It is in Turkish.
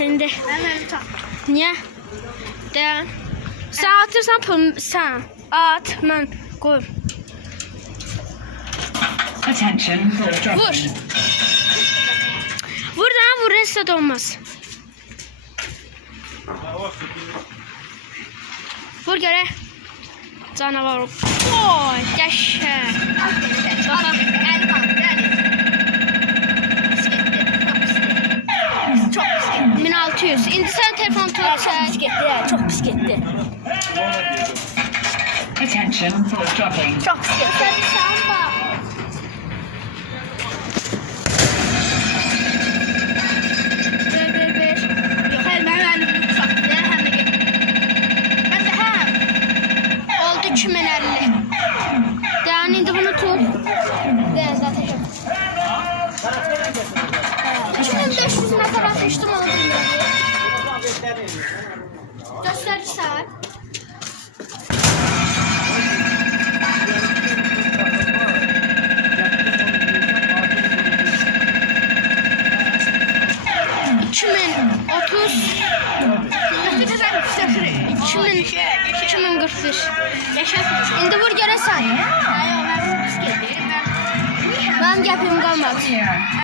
indi. Niye? De. Sen atırsan pul sen at mən qoy. Attention, ball Vur. dropping. Vur da vur reset olmaz. Vur göre. Canavar. Oy, yaşa. Bakalım. 1600. İndi sen telefon tut çek. Çok pis gitti. Attention, ball dropping. Çok pis gitti. Sen bak. Ver. Yok hayır ben yani bunu tutak. Yani hem de gel. Ben de hem. Oldu 2050. Yani indi bunu tut. Ben zaten çok. 2500 ne kadar atmıştım onu bilmiyorum. Gösterirsen. İndi vur görəsən. Hayır ben bunu pis gitti. Mənim gəpim qalmadı. Here.